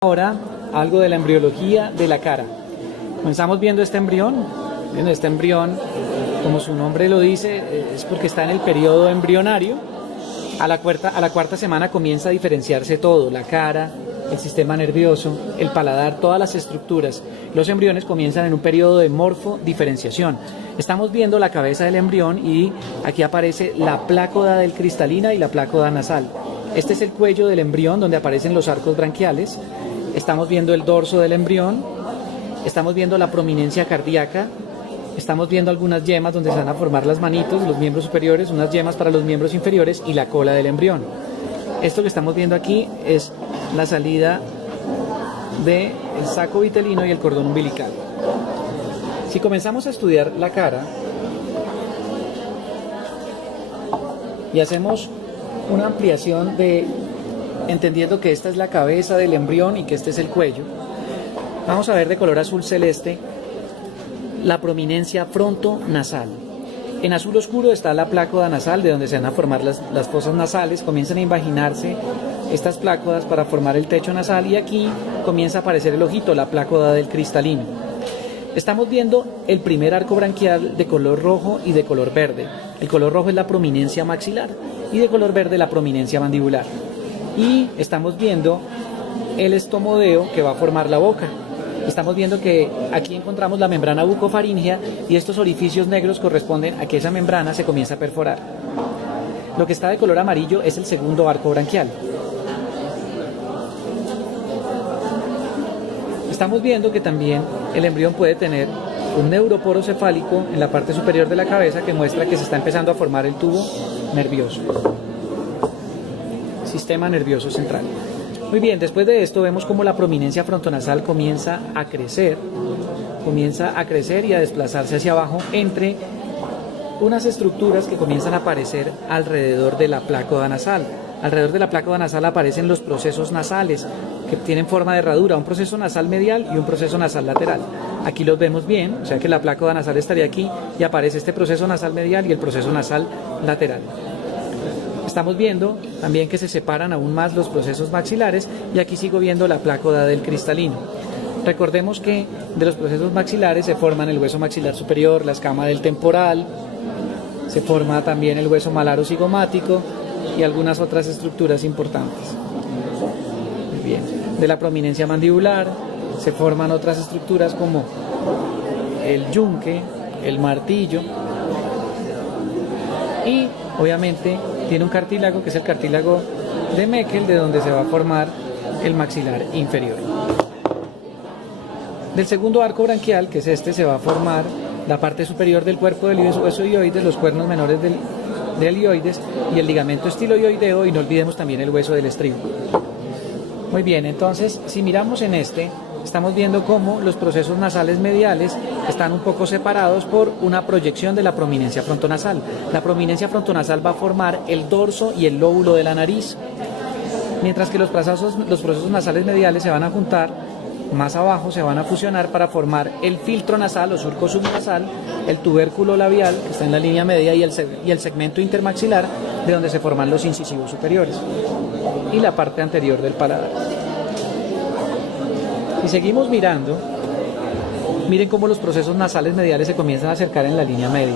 Ahora algo de la embriología de la cara. Comenzamos viendo este embrión. Este embrión, como su nombre lo dice, es porque está en el periodo embrionario. A la cuarta semana comienza a diferenciarse todo: la cara, el sistema nervioso, el paladar, todas las estructuras. Los embriones comienzan en un periodo de morfodiferenciación. Estamos viendo la cabeza del embrión y aquí aparece la plácoda del cristalina y la plácoda nasal. Este es el cuello del embrión, donde aparecen los arcos branquiales. Estamos viendo el dorso del embrión, estamos viendo la prominencia cardíaca, estamos viendo algunas yemas donde se van a formar las manitos, los miembros superiores, unas yemas para los miembros inferiores y la cola del embrión. Esto que estamos viendo aquí es la salida del saco vitelino y el cordón umbilical. Si comenzamos a estudiar la cara y hacemos una ampliación entendiendo que esta es la cabeza del embrión y que este es el cuello, vamos a ver de color azul celeste la prominencia frontonasal. En azul oscuro está la plácoda nasal, de donde se van a formar las fosas nasales. Comienzan a invaginarse estas plácodas para formar el techo nasal, y aquí comienza a aparecer el ojito, la plácoda del cristalino. Estamos viendo el primer arco branquial de color rojo y de color verde. El color rojo es la prominencia maxilar y de color verde la prominencia mandibular. Y estamos viendo el estomodeo que va a formar la boca. Estamos viendo que aquí encontramos la membrana bucofaríngea, y estos orificios negros corresponden a que esa membrana se comienza a perforar. Lo que está de color amarillo es el segundo arco branquial. Estamos viendo que también el embrión puede tener un neuroporo cefálico en la parte superior de la cabeza, que muestra que se está empezando a formar el tubo nervioso, sistema nervioso central. Muy bien, después de esto vemos cómo la prominencia frontonasal comienza a crecer y a desplazarse hacia abajo entre unas estructuras que comienzan a aparecer alrededor de la plácoda nasal. Alrededor de la plácoda nasal aparecen los procesos nasales, que tienen forma de herradura, un proceso nasal medial y un proceso nasal lateral. Aquí los vemos bien, o sea que la plácoda nasal estaría aquí y aparece este proceso nasal medial y el proceso nasal lateral. Estamos viendo también que se separan aún más los procesos maxilares, y aquí sigo viendo la plácoda del cristalino. Recordemos que de los procesos maxilares se forman el hueso maxilar superior, la escama del temporal, se forma también el hueso malaro-cigomático y algunas otras estructuras importantes. Muy bien. De la prominencia mandibular se forman otras estructuras como el yunque, el martillo, y obviamente tiene un cartílago que es el cartílago de Meckel, de donde se va a formar el maxilar inferior. Del segundo arco branquial, que es este, se va a formar la parte superior del cuerpo del hueso hioides, los cuernos menores del hioides y el ligamento estiloioideo, y no olvidemos también el hueso del estribo. Muy bien, entonces si miramos en este, estamos viendo cómo los procesos nasales mediales están un poco separados por una proyección de la prominencia frontonasal. La prominencia frontonasal va a formar el dorso y el lóbulo de la nariz, mientras que los procesos nasales mediales se van a juntar más abajo, se van a fusionar para formar el filtro nasal o surco subnasal, el tubérculo labial, que está en la línea media, y el segmento intermaxilar, de donde se forman los incisivos superiores, y la parte anterior del paladar. Si seguimos mirando, miren cómo los procesos nasales mediales se comienzan a acercar en la línea media.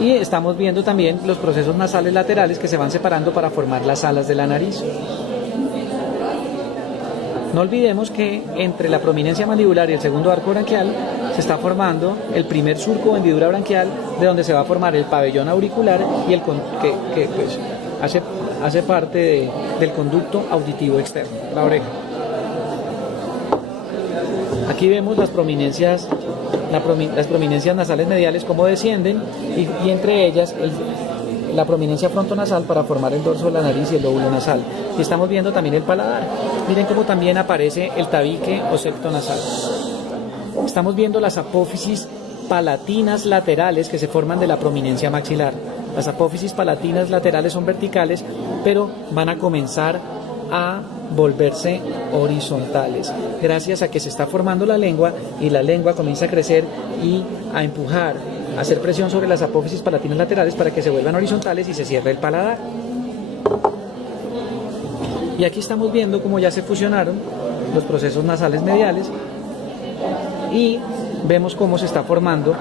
Y estamos viendo también los procesos nasales laterales que se van separando para formar las alas de la nariz. No olvidemos que entre la prominencia mandibular y el segundo arco branquial se está formando el primer surco o hendidura branquial, de donde se va a formar el pabellón auricular y que pues hace parte del conducto auditivo externo, la oreja. Aquí vemos las prominencias nasales mediales cómo descienden, y entre ellas la prominencia frontonasal para formar el dorso de la nariz y el lóbulo nasal. Y estamos viendo también el paladar. Miren cómo también aparece el tabique o septo nasal. Estamos viendo las apófisis palatinas laterales que se forman de la prominencia maxilar. Las apófisis palatinas laterales son verticales, pero van a comenzar a volverse horizontales, gracias a que se está formando la lengua, y la lengua comienza a crecer y a empujar, a hacer presión sobre las apófisis palatinas laterales para que se vuelvan horizontales y se cierre el paladar. Y aquí estamos viendo cómo ya se fusionaron los procesos nasales mediales y vemos cómo se está formando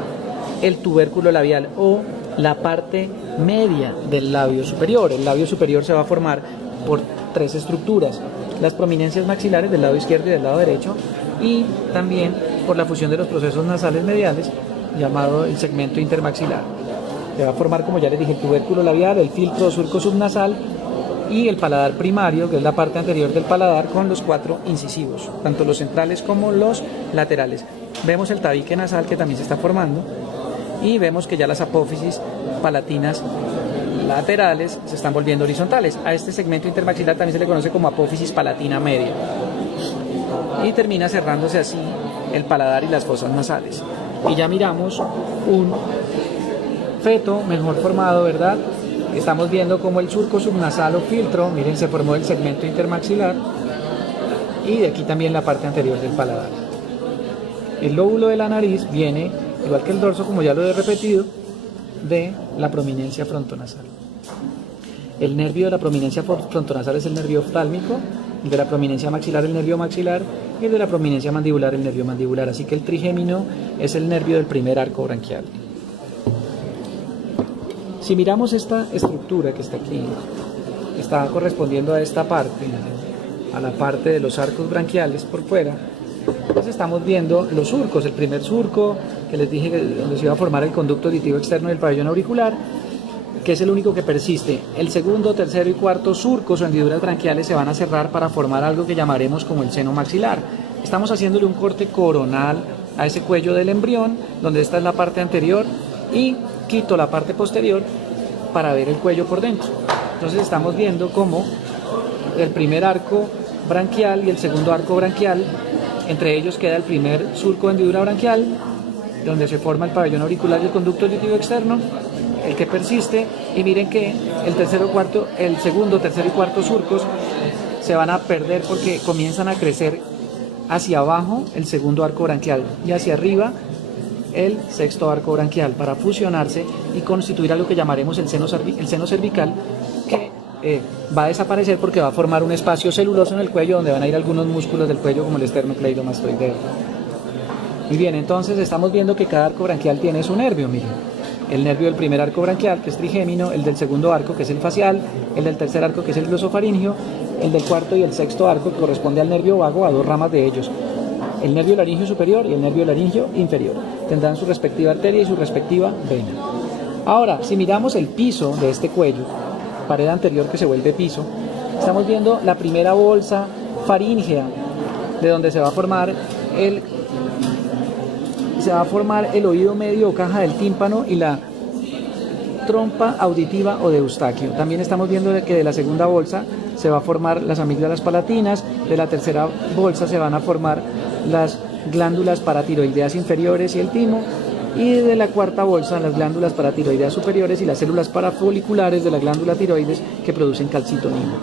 el tubérculo labial o la parte media del labio superior. El labio superior se va a formar por tres estructuras: las prominencias maxilares del lado izquierdo y del lado derecho, y también por la fusión de los procesos nasales mediales, llamado el segmento intermaxilar. Se va a formar, como ya les dije, el tubérculo labial, el filtro o surco subnasal y el paladar primario, que es la parte anterior del paladar, con los 4 incisivos, tanto los centrales como los laterales. Vemos el tabique nasal, que también se está formando, y vemos que ya las apófisis palatinas laterales se están volviendo horizontales. A este segmento intermaxilar también se le conoce como apófisis palatina media, y termina cerrándose así el paladar y las fosas nasales. Y ya miramos un feto mejor formado, ¿verdad? Estamos viendo como el surco subnasal o filtro, miren, se formó el segmento intermaxilar, y de aquí también la parte anterior del paladar. El lóbulo de la nariz viene, igual que el dorso, como ya lo he repetido, de la prominencia frontonasal. El nervio de la prominencia frontonasal es el nervio oftálmico, el de la prominencia maxilar el nervio maxilar, y el de la prominencia mandibular el nervio mandibular. Así que el trigémino es el nervio del primer arco branquial. Si miramos esta estructura que está aquí, está correspondiendo a esta parte, a la parte de los arcos branquiales por fuera. Entonces estamos viendo los surcos: el primer surco, que les dije que donde se iba a formar el conducto auditivo externo del pabellón auricular, que es el único que persiste. El segundo, tercero y cuarto surcos o hendiduras branquiales se van a cerrar para formar algo que llamaremos como el seno maxilar. Estamos haciéndole un corte coronal a ese cuello del embrión, donde esta es la parte anterior, y quito la parte posterior para ver el cuello por dentro. Entonces estamos viendo cómo el primer arco branquial y el segundo arco branquial, entre ellos queda el primer surco de hendidura branquial, donde se forma el pabellón auricular y el conducto auditivo externo, el que persiste, y miren que el segundo, tercero y cuarto surcos se van a perder porque comienzan a crecer hacia abajo el segundo arco branquial y hacia arriba el sexto arco branquial, para fusionarse y constituir algo que llamaremos el seno cervical, que va a desaparecer porque va a formar un espacio celuloso en el cuello donde van a ir algunos músculos del cuello como el esternocleidomastoideo. Muy bien, entonces estamos viendo que cada arco branquial tiene su nervio. Miren, el nervio del primer arco branquial, que es trigémino, el del segundo arco, que es el facial, el del tercer arco, que es el glosofaringeo, el del cuarto y el sexto arco, que corresponde al nervio vago, a 2 ramas de ellos: el nervio laríngeo superior y el nervio laríngeo inferior. Tendrán su respectiva arteria y su respectiva vena. Ahora, si miramos el piso de este cuello, pared anterior que se vuelve piso, estamos viendo la primera bolsa faríngea, de donde se va a formar el oído medio o caja del tímpano y la trompa auditiva o de Eustaquio. También estamos viendo que de la segunda bolsa se va a formar las amígdalas palatinas, de la tercera bolsa se van a formar las glándulas paratiroideas inferiores y el timo, y de la cuarta bolsa las glándulas paratiroideas superiores y las células parafoliculares de la glándula tiroides que producen calcitonina.